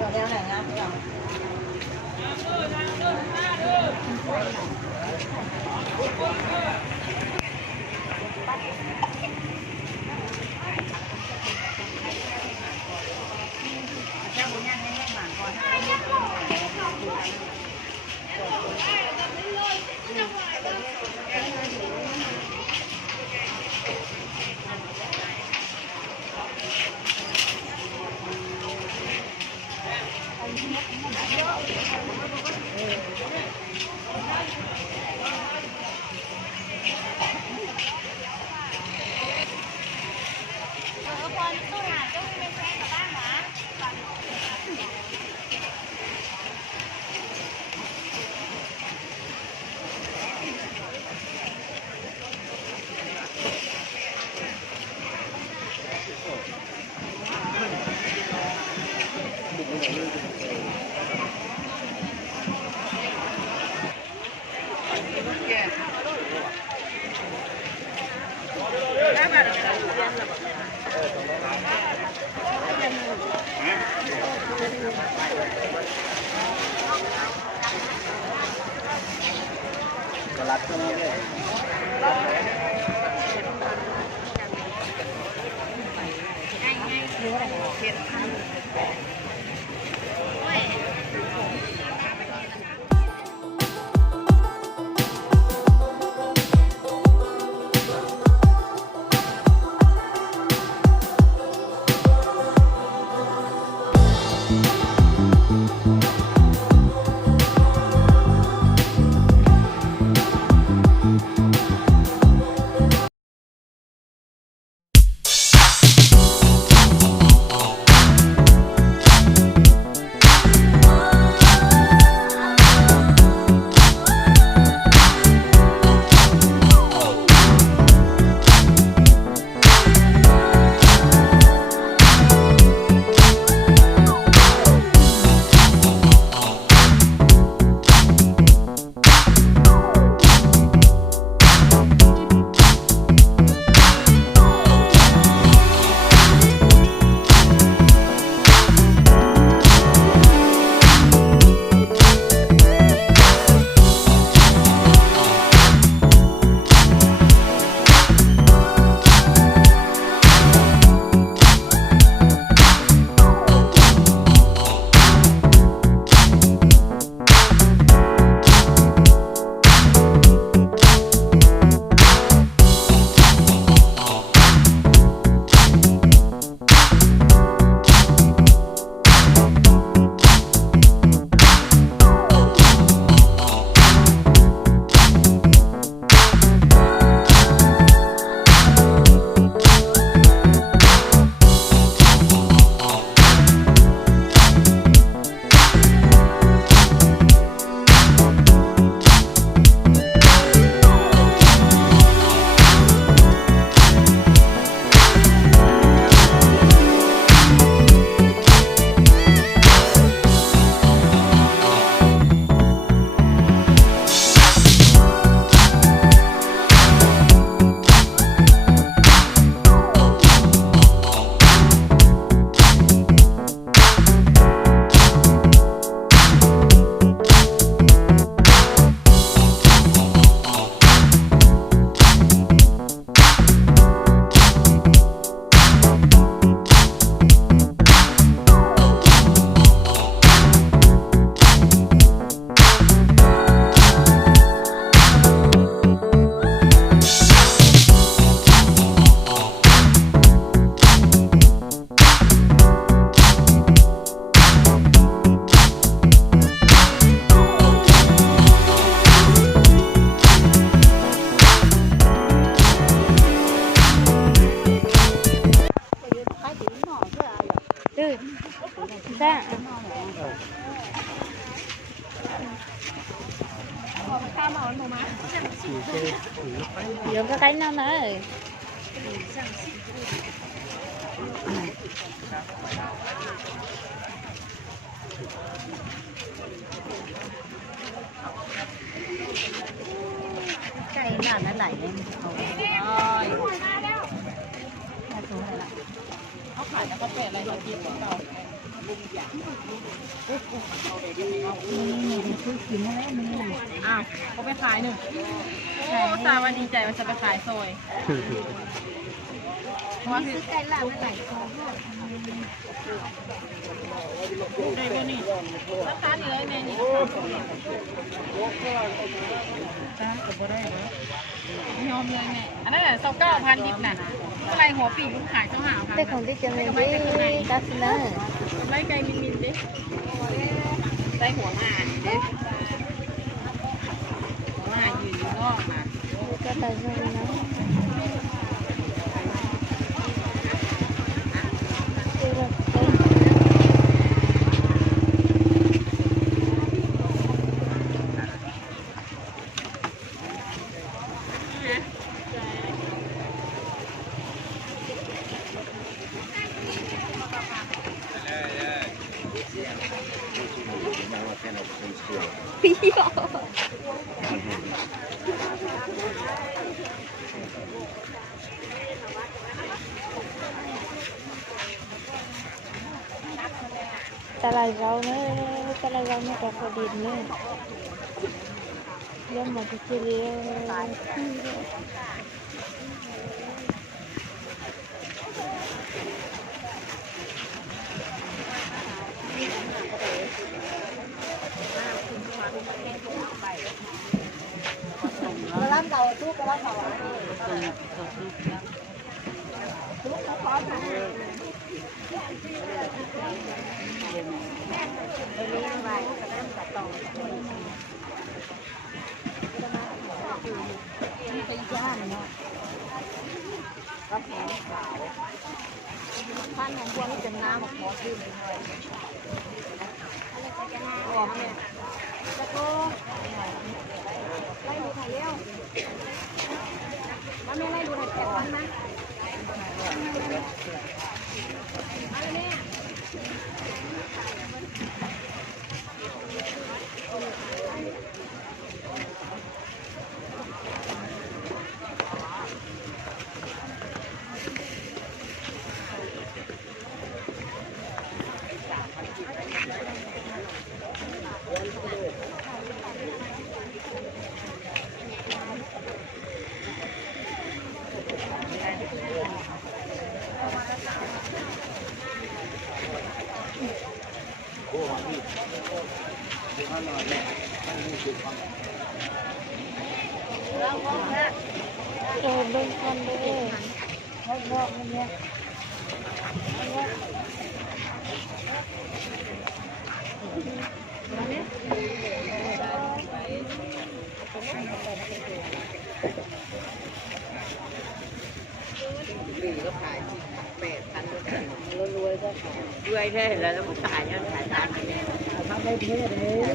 แนวไหนนะเรารัดตรงนี้เลยรู้อะไรเห็นได้dùng cái cánh nó nữa cây nào nó đẩy lên rồiเขาขายแล้วก็แปะอะไรมากินของเรา คือกินอะไรมัน อ้าวเขาไปขายหนึ่งโอ้สาวันดีใจมันจะไปขายซอยว่าซื้อไก่ลาบไม่ไหลคอได้ก็นี่ราคานี่เลยแม่นี่จ้าก็บ่ได้เลยยอมเลยแม่อันนั้นแหละ29,000ดิบน่ะอะไรหัวปีกมันขายเจ้าหาค่ะ แต่ของที่จะมีที่กัสนะ ไม่ไกลมินดิได้หัวหน้าดิหัวหน้ายืนอยู่นอกมา ก็ไปช่วยนะตลาดเราเนี่ยตลาดเราเนี่ยก็พอดีเนี่ยเรื่องมันจะเรียร้านเราทุกร้านเราไปย่านเนาะก็แข็งขาวท่านของพวกนี้เป็นน้ำของขอขึ้นรวมเนี่ยแล้วก็ไล่ดูถ่ายเร็วแล้วไม่ไล่ดูถ่ายแขกนะอะไรเนี่ยโดนเบิ้งคนเลยเขาบอกมันเนี่ยก็ขาย8,000รวยก็ขายรวยแค่แล้วมันขายยังขายตังค์ทำได้เท่เลย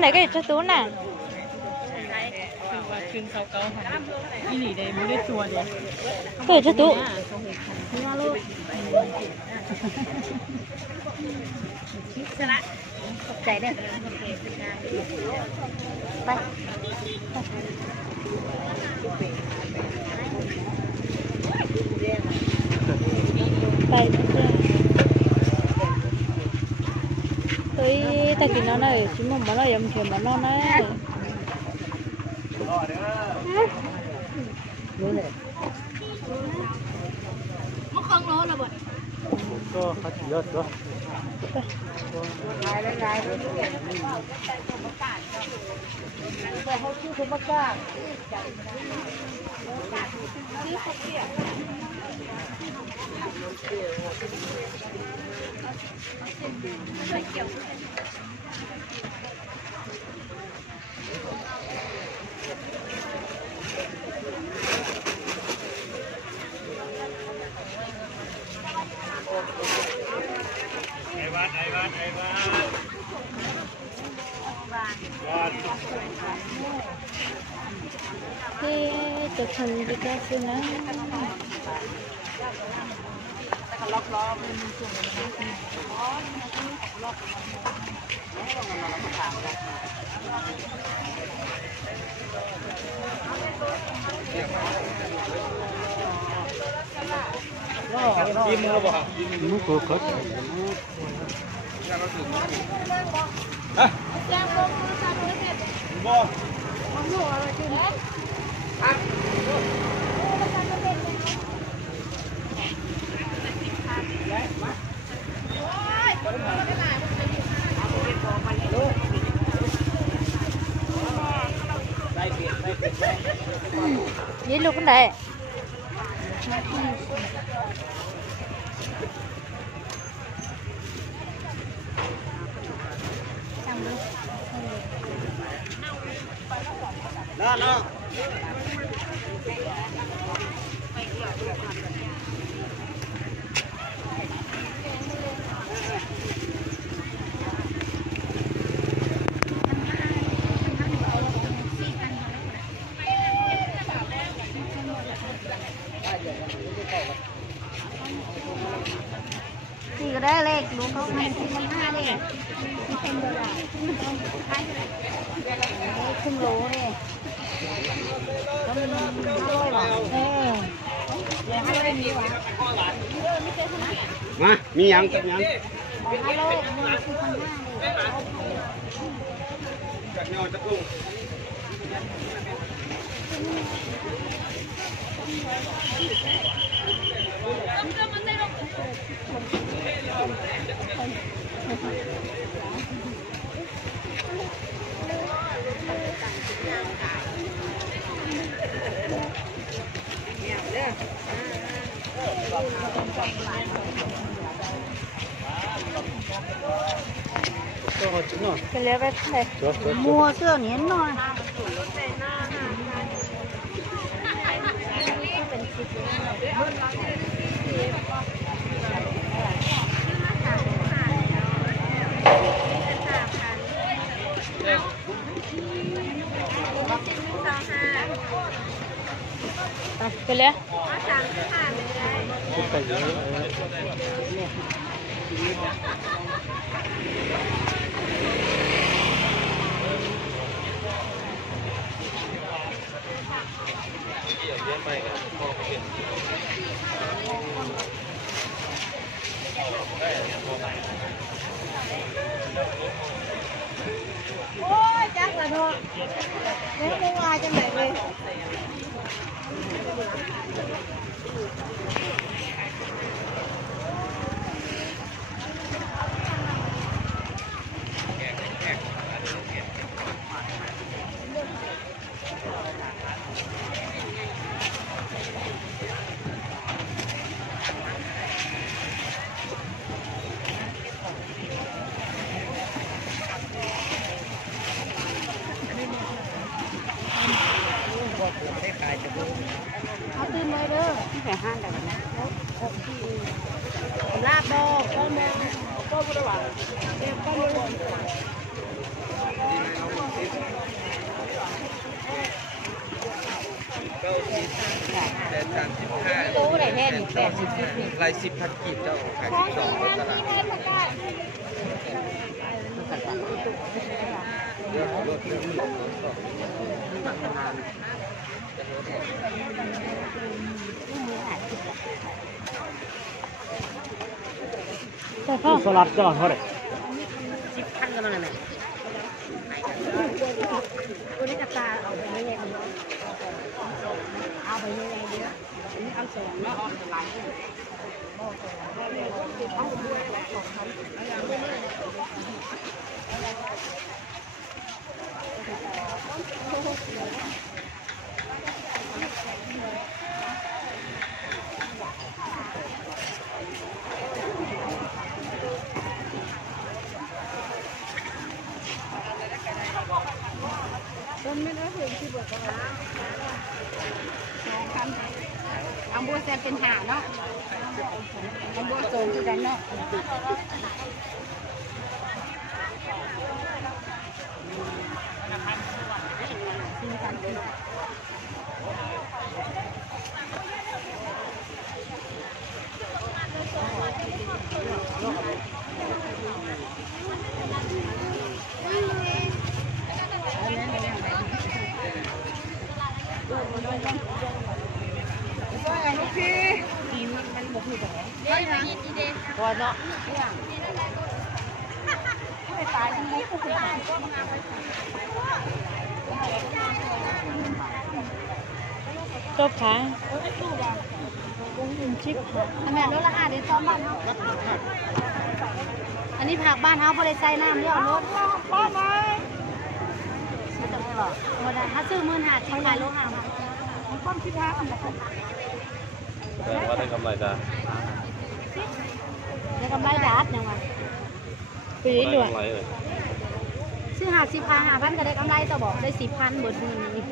ไหนก็จะตู้น่ะคืนเขาเก่าค่ะนี่หนีได้ไม่ได้ตัวเดียวเปิดจะตู้ชนะขอบใจเด้อไปไปเฮ้ยตะกี้น้องน่ะชิมมันน่ะยำเค็มมันน่ะนะนี่แหละมันคงร้อนนะบ่ก็เขาเยอะก็ลายลายแต่เขาชื่อคือบักกาไอ้วัดที่จะทำดีกันสินะล็อกล้อมันมีส่วนล็อก กินมือบ่ครับมือกูครับฮะบ่ยี่ลูกคนไหนน้าสี่ก็ได้เลขลูกเขาให้4,500เลยเป็นเบอร์ขึ้นโลเลยแล้วมัน500บาทมามียังกับยัง 500เลย4,500เลย จากแนวจากลุงcái lẽ phải thầy mua sữa nhến rồi cái lẽ ôi chắc là thôi nếu không ai trong này điเอาตื่นเลยเด้อที่แผลห้านแต่นะลาบดอกก็มาก็บุตรหวานเก็บก็เลยตู้ไหนแท่น80 ลาย10,000กีบเจ้าขาย12เป็นตลาดเรื่องของรถเรื่องของรถก็สลัดจ้าเท่าไหร่10,000ก็มาเลยตัวนี้จะตาเอาไปยังไงเอาไปยังไงเดี๋ยวนี่เอาสองแล้วเอาหลายต้นไม่ได้ถึงที่บอกว่า2,000อัมบัวแซนเป็นหาเนาะอัมบัวโซนคือกันเนาะก็อย่างลูกพี่มันบอกคือแบบ พอเนาะ จบค่ะชิปอันนี้รถละ5เดี๋ยวซ้อมบ้านเฮาอันนี้ผักบ้านเฮาบ่ได้ใส่น้ำเรียกรถบ้านไหนไม่ต้องหรอกบ่ได้ถ้าซื้อมื้อ5ขายโล5มันความคิด5อันละ แสดงว่าได้กำไรจ้ะ ได้กำไรดาดยังว่าปีนี้ด้วย กำไรเลย ซื้อ50,000 5,000ก็ได้กำไรต่อบอกได้ 10,000 เบิดมื้อนี้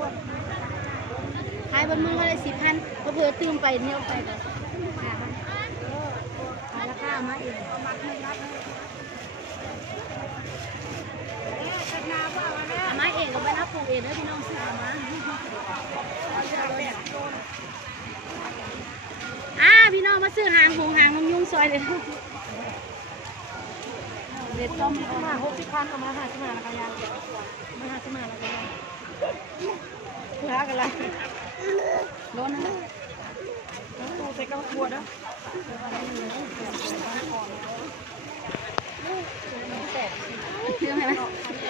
ขายเบิดมื้อก็ได้ 10,000ก็เผื่อตื่มไปเนี่ยไปก็5,000ราคามาเองมาเองก็ไปนับปลูกเองเด้อพี่น้องซื้อมาพี่น้องมาซื้อหางหงหางนมยุงซอยเลยเด็ดต้มเอามา60,000เอามา50,000แล้วก็ยางมา50,000แล้วก็ยางคือหากันละโดนนะตู้ใส่กระขวดนะ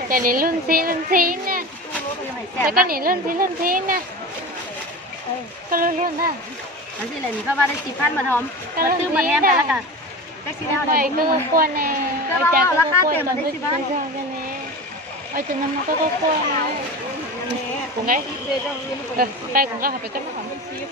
แต่นี่รุ่นซีเนี่ยแล้วก็นี่รุ่นซีเนี่ยก็รุ่นได้ นั่นสิเลยนี่ก็ว่าได้10,000มาทอมมาซื้อมาแนมไปแล้วกันแท็กซี่ ไม่ เอา ค่ เล อย ย ก็ควรในอาจารย์ก็ควรตอนที่ชอบกันนี้อาจารย์น้ำมันก็ควรนะกูไงไปกูก็หาไปกันมาของซีฟ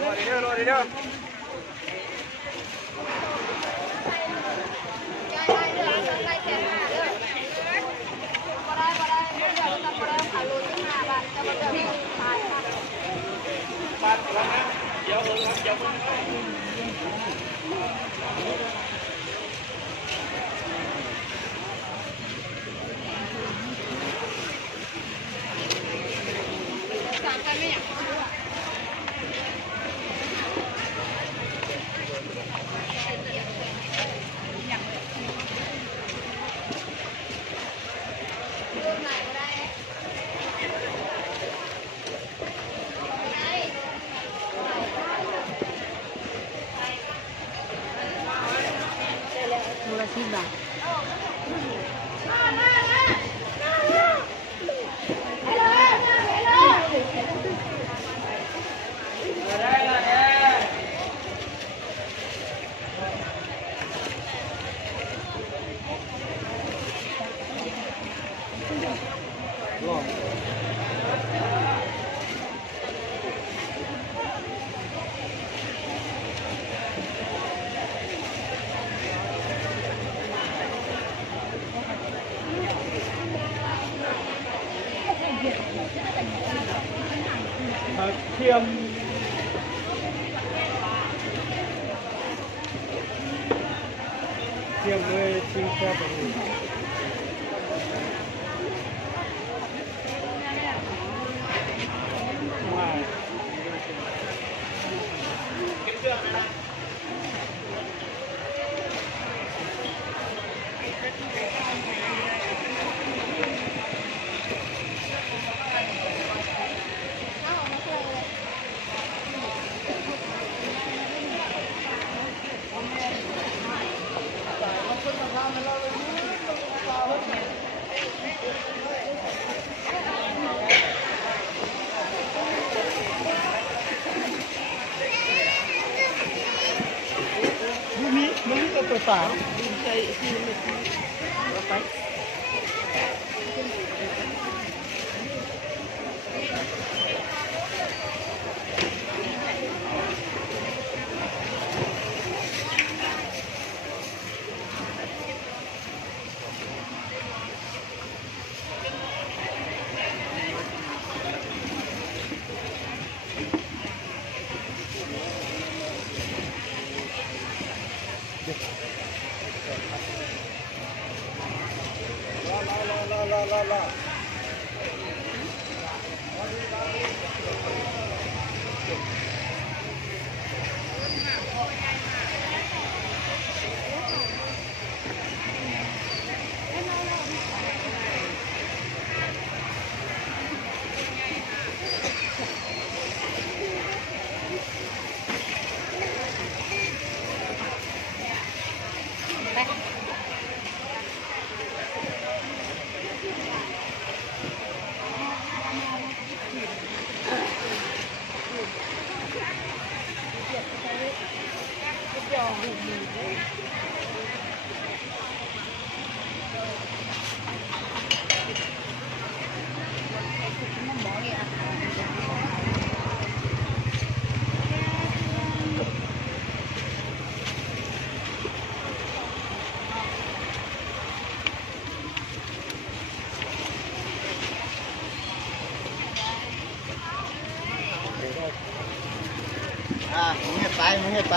รอดีเด้อรอดีเด้อ มูลค่าบาทเทียมเลยจริงแค่แบบนี้ว่ามันมีตัวสาวใจที่มันไป มึงเฮ็ดไป